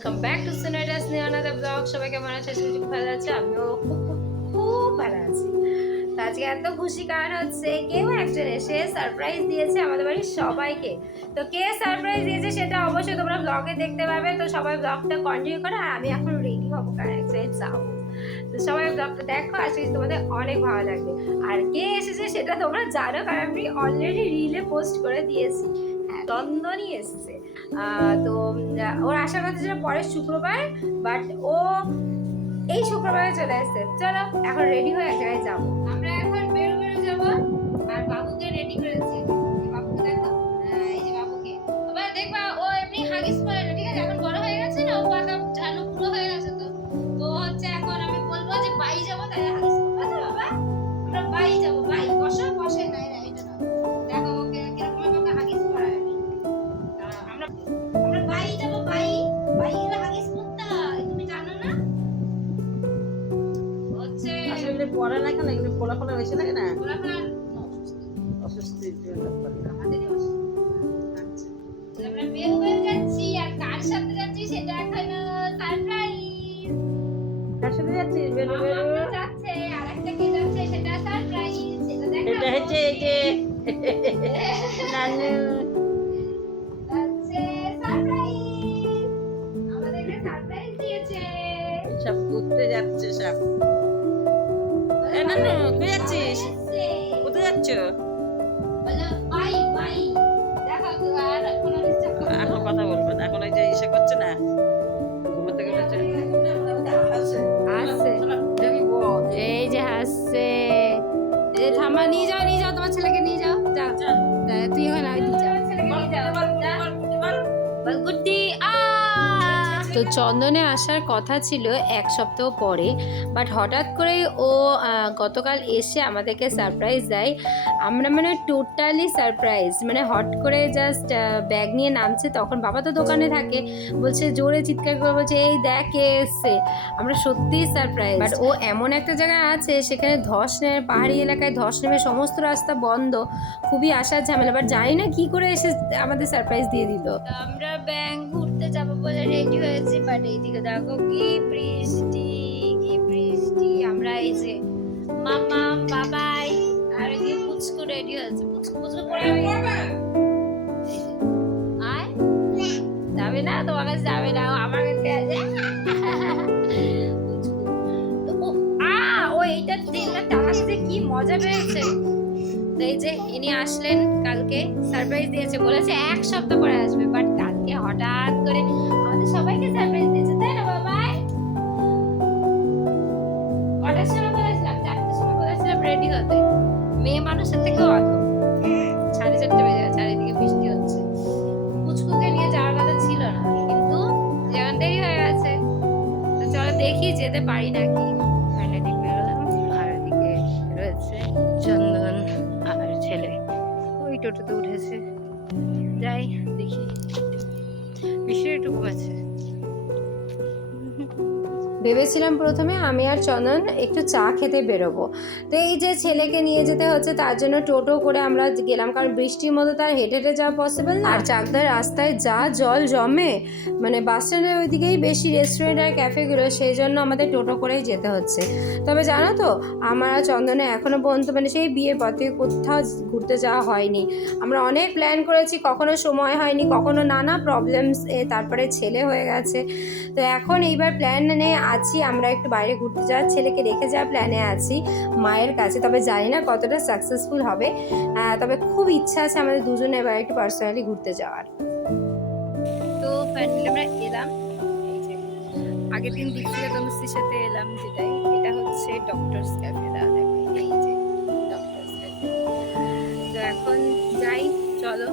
Welcome back to সিনেটাস নিয়ানাদা blog সবাই কেমন আছে? সবাই খুব ভালো আছে। আমিও খুব খুব ভালো আছি। তো আজকে এত খুশি কারণ হচ্ছে? কেউ একজন এসে সারপ্রাইজ দিয়েছে আমাদের বাড়ির সবাইকে। তো কে সারপ্রাইজ দিয়েছে সেটা অবশ্যই তোমরা ব্লগে দেখতে পাবে। তো সবাই ব্লগটা কন্টিনিউ করো আর আমি এখন রেডি হব কারণ একসাথে যাব। তো সবাই ব্লগটা দেখো, আশা করি তোমাদের অনেক ভালো লাগবে। আর কে এসেছে সেটা তোমরা জানো কারণ আমি অলরেডি রিলে পোস্ট করে দিয়েছি। হ্যাঁ এসছে। তো ওর আসার কথা ছিল পরের শুক্রবার বাট ও এই শুক্রবারে চলে আসছে চলো, এখন রেডি হয়ে এক জায়গায় যাব। আমরা এখন বেরো বেরো যাব, আর বাবুকে কোথায় যাচ্ছিস। কোথায় যাচ্ছ। এখন কথা বলব না এখন ওই যে ইসে করছে না ঘুমাতে বলছে হাসছে এই যে হাসছে এই থামা নিয়ে যাও তো চন্দনে আসার কথা ছিল এক সপ্তাহ পরে বাট হঠাৎ করে ও গতকাল এসে আমাদেরকে সারপ্রাইজ দেয়। আমরা মানে টোটালি সারপ্রাইজ মানে হট করে জাস্ট ব্যাগ নিয়ে নামছে। তখন বাবা তো দোকানে থাকে, বলছে জোরে চিৎকার করে বলছে, এই দেখ কে এসছে। আমরা সত্যিই সারপ্রাইজ বাট ও এমন একটা জায়গায় আছে, সেখানে ধস নেমে পাহাড়ি এলাকায় ধস নেমে সমস্ত রাস্তা বন্ধ। খুবই আসার ঝামেলা বাট জানি না কি করে এসে আমাদের সারপ্রাইজ দিয়ে দিল। আমরা ব্যাংক রেডি হয়েছি বাট এইদিকে দেখো, কি বৃষ্টি কি বৃষ্টি। আমরা এই যে মামা, বাবাই, আর এদিকে পুচকু রেডি হয়েছে পুচকু পুচকু পরে আয়। যাবে না, তোমার কাছে যাবে না আমার কাছে আছে। মজা পেয়েছে। তো এই যে ইনি আসলেন কালকে সারপ্রাইজ দিয়েছে, বলেছে এক সপ্তাহ পরে আসবে বাট পারি নাকি রয়েছে চন্দন আর ছেলে। ওই টোটোতে উঠেছে। যাই দেখি। ভেবেছিলাম প্রথমে আমি আর চন্দন একটু চা খেতে বেরোবো। তো এই যে ছেলেকে নিয়ে যেতে হচ্ছে, তার জন্য টোটো করে আমরা গেলাম। কারণ বৃষ্টির মধ্যে তার হেঁটে হেঁটে যাওয়া পসিবল না। আর চাকদার রাস্তায় যা জল জমে মানে বাস স্ট্যান্ডের ওইদিকেই বেশি রেস্টুরেন্ট আর ক্যাফেগুলো সেই জন্য আমাদের টোটো করেই যেতে হচ্ছে। তবে জানো তো, আমার আর চন্দনে এখনও পর্যন্ত মানে সেই বিয়ের পর থেকে কোথাও ঘুরতে যাওয়া হয়নি। আমরা অনেক প্ল্যান করেছি, কখনো সময় হয়নি, কখনো নানা প্রবলেমস এ তারপরে ছেলে হয়ে গেছে। তো এখন এইবার প্ল্যান নিয়ে আছি, আমরা একটু বাইরে ঘুরতে যাওয়ার ছেলেকে রেখে যাওয়ার প্ল্যানে আছি, মায়ের কাছে। তবে জানি না কতটা সাকসেসফুল হবে। তবে খুব ইচ্ছা আছে আমাদের দুজনে এবার একটু পার্সোনালি ঘুরতে যাওয়ার। তো আমরা এলাম। আগের দিন দীপিকা তনুশ্রীর সাথে এলাম, যেটাই। এটা হচ্ছে ডক্টরস ক্যাফে তো এখন যাই, চলো।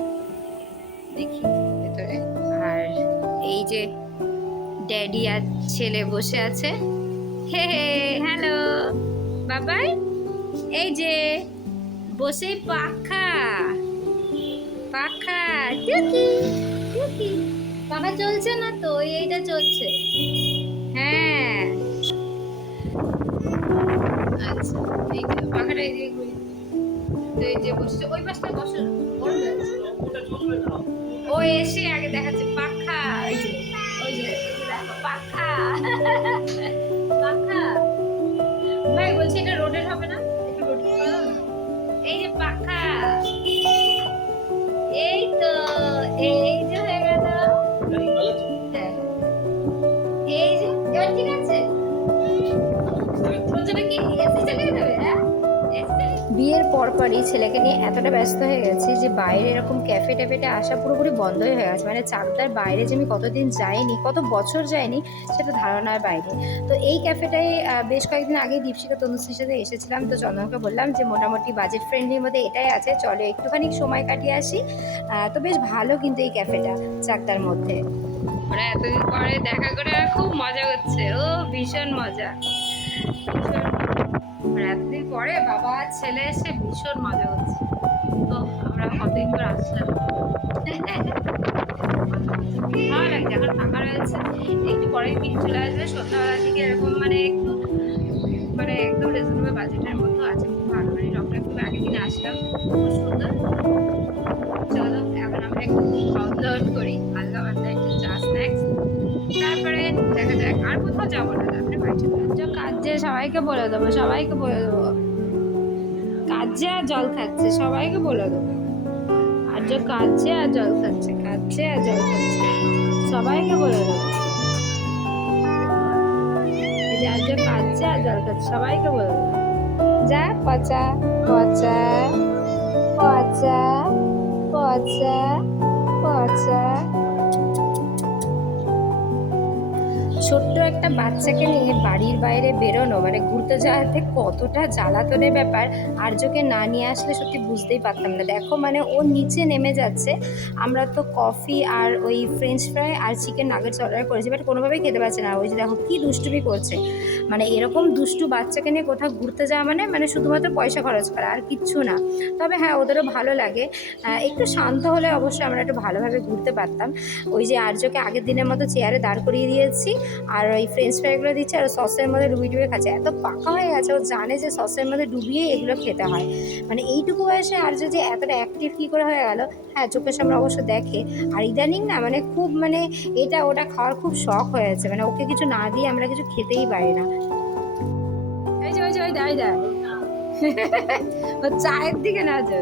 দেখি ভেতরে। আর এই যে ড্যাডি আর ছেলে বসে আছে। হে হে, হ্যালো, বাবাই। এই যে, বসে পাখা। পাখা পাখা চলছে না তো? এইটা চলছে। হ্যাঁ। আচ্ছা এই পাখাটা এই এই যে ওই পাশটা বসো। ও এসে আগে দেখাচ্ছে পাখা ওই যে। পাখা। পাখা। ভাই বলছি এটা রোডের হবে না? একটু রোটেট এই যে পাখা। পরপরই ছেলেকে নিয়ে এতটা ব্যস্ত হয়ে গেছি যে বাইরে এরকম ক্যাফে ট্যাফেটে আসা পুরোপুরি বন্ধই হয়ে গেছে। মানে চাকদার বাইরে যে আমি কতদিন যাইনি, কত বছর যাইনি, সেটা ধারণার বাইরে। তো এই ক্যাফেটায় বেশ কয়েকদিন আগে দীপশিকা তনুশ্রীর সাথে এসেছিলাম। তো চন্দনকে বললাম যে মোটামুটি বাজেট ফ্রেন্ডলির মধ্যে এটাই আছে, চলো একটুখানি সময় কাটিয়ে আসি। তো বেশ ভালো কিন্তু এই ক্যাফেটা চাকদার মধ্যে। ওরা এতদিন পরে দেখা করে, খুব মজা করছে। ও, ভীষণ মজা। ভীষণ আর এতদিন পরে বাবা ছেলে এসে ভীষণ মজা করছে। তো আমরা কতদিন পর আসলাম? ভালো লাগছে, এখন ফাঁকা রয়েছে। একটু পরে কিছু চলে আসবে। সন্ধ্যাবেলার দিকে এরকম মানে একটু মানে একদম রিজনেবল বাজেটের মতো আছে। খুব ভালো। মানে রকমের খুব আগের দিন আসলাম। খুব সুন্দর। চলো, এখন আমরা একটু খাওয়া করি। হালকা পাতলা একটু চা স্ন্যাক্স তারপরে দেখা যাক আর কোথাও যাব না। কাজে সবাইকে বলে দেবো, সবাইকে বলে দেবো। কাজে আর জল খাচ্ছে সবাইকে বলে দেবো। আর যে কাজে আর জল খাচ্ছে কাজে আর জল খাচ্ছে সবাইকে বলে দেবো। এই যে আর কাজে আর জল খাচ্ছে সবাইকে বলে দেবো। যা, পচা পচা পচা পচা পচা। ছোট্ট একটা বাচ্চাকে নিয়ে বাড়ির বাইরে বেরোনো মানে ঘুরতে যাওয়াতে কতটা জ্বালাতনের ব্যাপার আর্যকে না নিয়ে আসলে সত্যি বুঝতেই পারতাম না। দেখো মানে ও নিচে নেমে যাচ্ছে, আমরা তো কফি আর ওই ফ্রেঞ্চ ফ্রাই আর চিকেন নাগেটস অর্ডার করেছি বাট কোনোভাবেই খেতে পারছে না। ওই যে দেখো কী দুষ্টুমি করছে। মানে এরকম দুষ্টু বাচ্চাকে নিয়ে কোথাও ঘুরতে যাওয়া মানে মানে শুধুমাত্র পয়সা খরচ করা, আর কিচ্ছু না। তবে হ্যাঁ ওদেরও ভালো লাগে। একটু শান্ত হলে অবশ্যই আমরা একটু ভালোভাবে ঘুরতে পারতাম। ওই যে আর্যকে আগের দিনের মতো চেয়ারে দাঁড় করিয়ে দিয়েছি। আর ওই ফ্রেঞ্চ ফ্রাইগুলো দিচ্ছে আর সসের মধ্যে ডুবিয়ে ডুবিয়ে খাচ্ছে। এত পাকা হয়ে গেছে, ও জানে যে সসের মধ্যে ডুবিয়েই এগুলো খেতে হয়। মানে এইটুকু বয়সে আর যে এতটা অ্যাক্টিভ কী করে হয়ে গেল? হ্যাঁ চোখের সামনে অবশ্য দেখে। আর ইদানিং না মানে খুব মানে এটা ওটা খাওয়ার খুব শখ হয়েছে। মানে ওকে কিছু না দিয়ে আমরা কিছু খেতেই পারি না। চায়ের দিকে না যে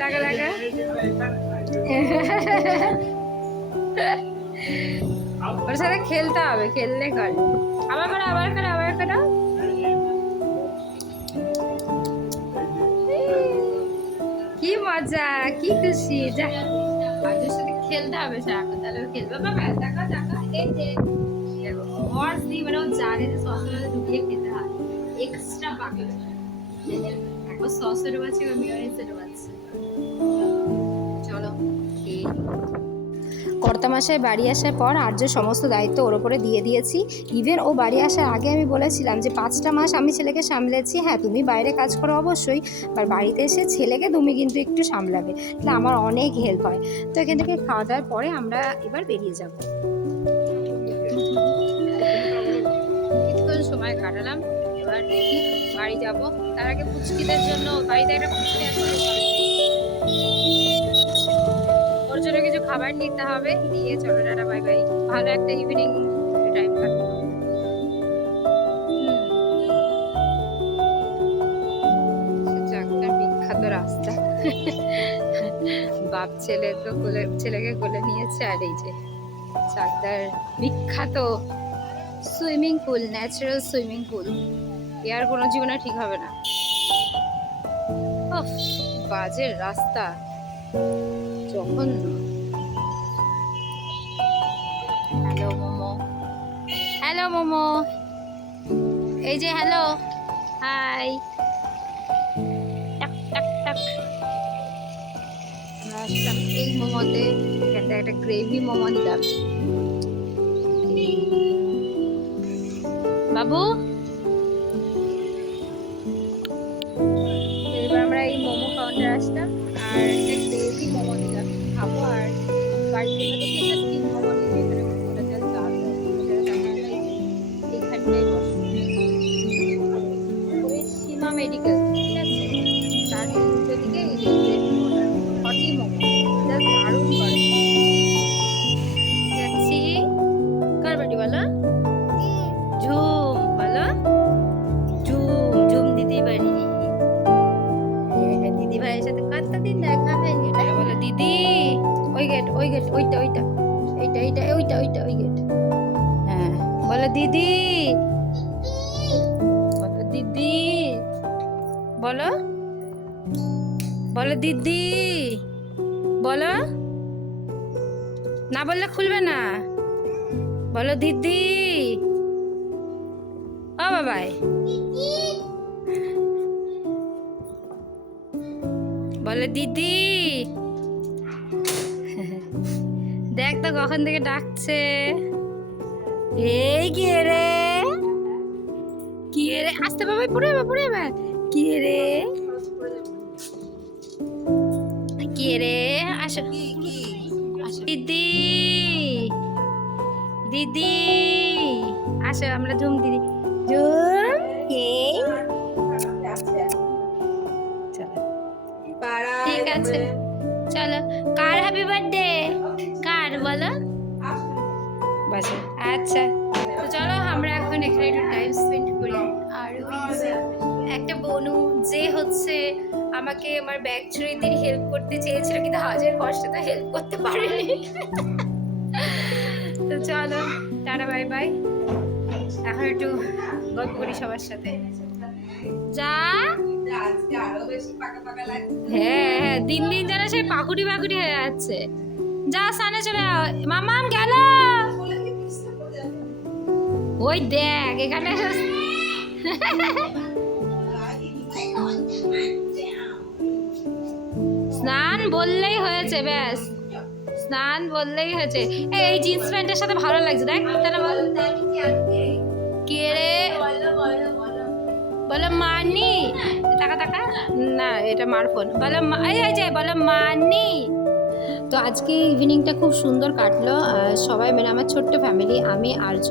টাকা টাকা ওর সাথে খেলতে হবে, খেললে করে আবার করে আবার করে আবার করে। কি মজা, কি খুশি, যা। খেলতে হবে, সারাক্ষণ তাহলে খেলবে। টাকা টাকা এই মানে ও জানে যে সসের ঢুকিয়ে খেতে হয়। এক্সট্রা পাকা একবার সসের আছে বা মিওনিজের চলো, খেয়ে নিই। কর্তামশাই বাড়ি আসার পর আর্য সমস্ত দায়িত্ব ওর ওপরে দিয়ে দিয়েছি। ইভেন ও বাড়ি আসার আগে আমি বলেছিলাম যে, পাঁচটা মাস আমি ছেলেকে সামলেছি। হ্যাঁ তুমি বাইরে কাজ করো অবশ্যই আর বাড়িতে এসে ছেলেকে তুমি কিন্তু একটু সামলাবে, তাহলে আমার অনেক হেল্প হয়। তো এখান থেকে খাওয়া দাওয়ার পরে আমরা এবার বেরিয়ে যাব। কিছুক্ষণ সময় কাটালাম, এবার বাড়ি যাব। তার আগে পুচকিদের জন্য বাড়িতে একটা আছে। খাবার নিতে হবে, নিয়ে চলো টাটা বাই বাই ভালো একটা ইভিনিং টাইম কাটবো বিখ্যাত রাস্তা। বাপ ছেলে তো কোলে, ছেলেকে কোলে নিয়েছে, আর এই যে চাকদার বিখ্যাত swimming pool natural swimming pool. এর কোনো জীবনে ঠিক হবে না। বাজে রাস্তা। জঘন্য হ্যালো মোমো এই যে হ্যালো হাই টাক টাক টাক আসলাম এই মোমোতে এখানটা একটা গ্রেভি মোমো নিলাম বাবু এবার আমরা এই মোমো কাউন্টারে আসলাম, আর একটা গ্রেভি মোমো নিলাম খাব আর বাড়িতে। বলো। বলো দিদি। বলো। না বললে খুলবে না। বলো দিদি। ও বাবাই। বলো দিদি। দেখ তো কখন থেকে ডাকছে। এই কে রে? কি রে? আসতে বাবাই, পড়ে যাবে পড়ে যাবে। কি রে কি রে আসো আসো। দিদি দিদি আসো আমরা ঝুম দিদি ঝুম ঠিক আছে চলো কার হ্যাপি বার্থডে কার বলো বাসে আচ্ছা তো চলো আমরা এখন এখানে একটু টাইম স্পেন্ড করি আর একটা বনু যে হচ্ছে আমাকে আমার ব্যাগ ছুঁড়ে দিয়ে হেল্প করতে চেয়েছিল, কিন্তু হাজার কষ্টে তো হেল্প করতে পারেনি। তো চলো, টাটা বাই বাই এখন একটু গল্প করি সবার সাথে। যা। হ্যাঁ হ্যাঁ দিন দিন যেন সেই পাকুড়ি পাকুড়ি হয়ে যাচ্ছে। যা সানে চলে মামাম গেল। ওই দেখ, এখানে স্নান বললেই হয়েছে ব্যাস। স্নান বললেই হয়েছে। এই, জিন্স প্যান্টের সাথে ভালো লাগছে দেখ তাহলে বল। কে রে? বলো মানি। টাকা টাকা না এটা মার ফোন বলো এই যে বলো মানি। তো আজকে ইভিনিংটা খুব সুন্দর কাটলো। সবাই মানে আমার ছোট্ট ফ্যামিলি, আমি, আর্য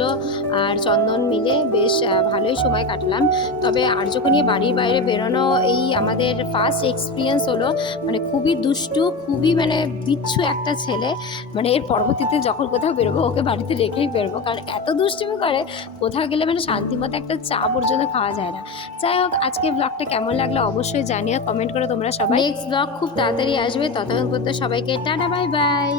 আর চন্দন মিলে বেশ ভালোই সময় কাটলাম। তবে আর্যকে নিয়ে বাড়ির বাইরে বেরোনো এই আমাদের ফার্স্ট এক্সপিরিয়েন্স হলো মানে খুবই দুষ্টু, খুবই মানে বিচ্ছু একটা ছেলে। মানে এর পরবর্তীতে যখন কোথাও বেরোবো, ওকে বাড়িতে রেখেই বেরোবো। কারণ এত দুষ্টুমি করে, কোথাও গেলে মানে শান্তিমতো একটা চা পর্যন্ত খাওয়া যায় না। যাই হোক, আজকে ব্লগটা কেমন লাগল অবশ্যই জানিও কমেন্ট করে তোমরা সবাই। নেক্সট ব্লগ খুব তাড়াতাড়ি আসবে, ততক্ষণ করতে সবাইকে টাটা বাই বাই